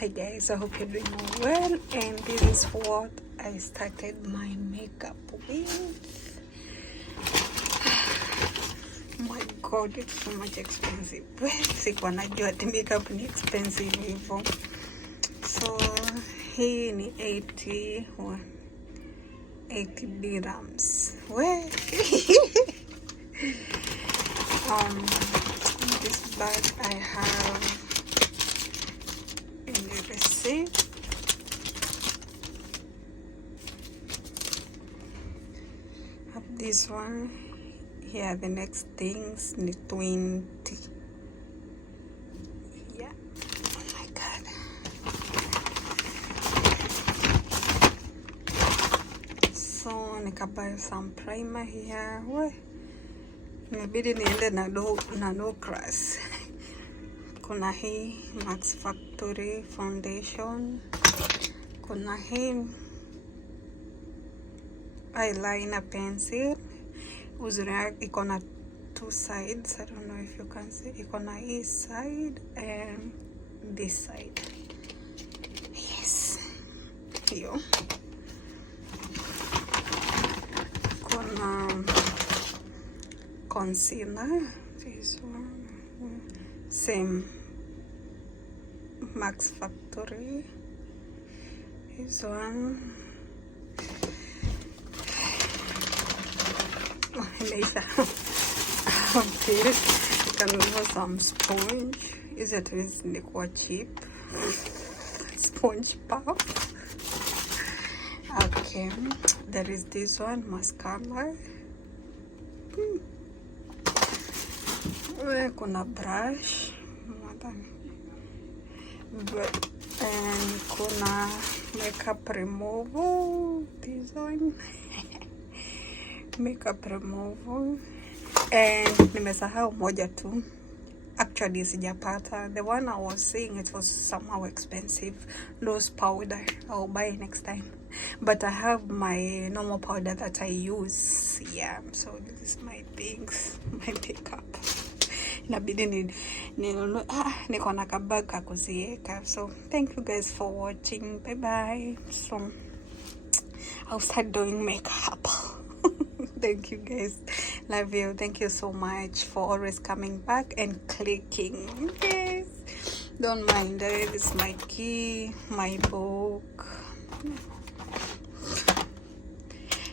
Hi guys, I hope you're doing well, and this is what I started my makeup with. My god, it's so much expensive. Sikuwa najua ati makeup ni expensive hivyo. So hii ni 80 dirhams. This bag I have in the receipt. Have this one here. The next things need 20. Yeah. Oh my god. So nikabuy some primer here. Imebidi niende na no class. Kuna hii Max Factory foundation. Kuna hii eyeliner pencil. Uzuri yake iko na two sides. I don't know if you can see. Iko na hii side and this side. Yes. Hiyo. Kuna concealer. This one. Same. Max Factory. This one. Later. Okay. Can have some sponge. Is it quite cheap? Sponge puff. Okay. There is this one, mascara. Kuna brush. And kuna makeup removal. This one. Makeup removal. And nimesahau moja tu. Actually sijapata. The one I was saying, it was somehow expensive. Nose powder. I'll buy next time. But I have my normal powder that I use. Yeah, so this is my things, my makeup. Inabidi niko na kabag kakuzieka. So thank you guys for watching. Bye bye. So I'll start doing makeup. Thank you guys. Love you. Thank you so much for always coming back and clicking. Yes. Don't mind it. It's my key, my book.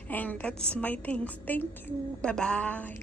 And that's my things. Thank you. Bye bye.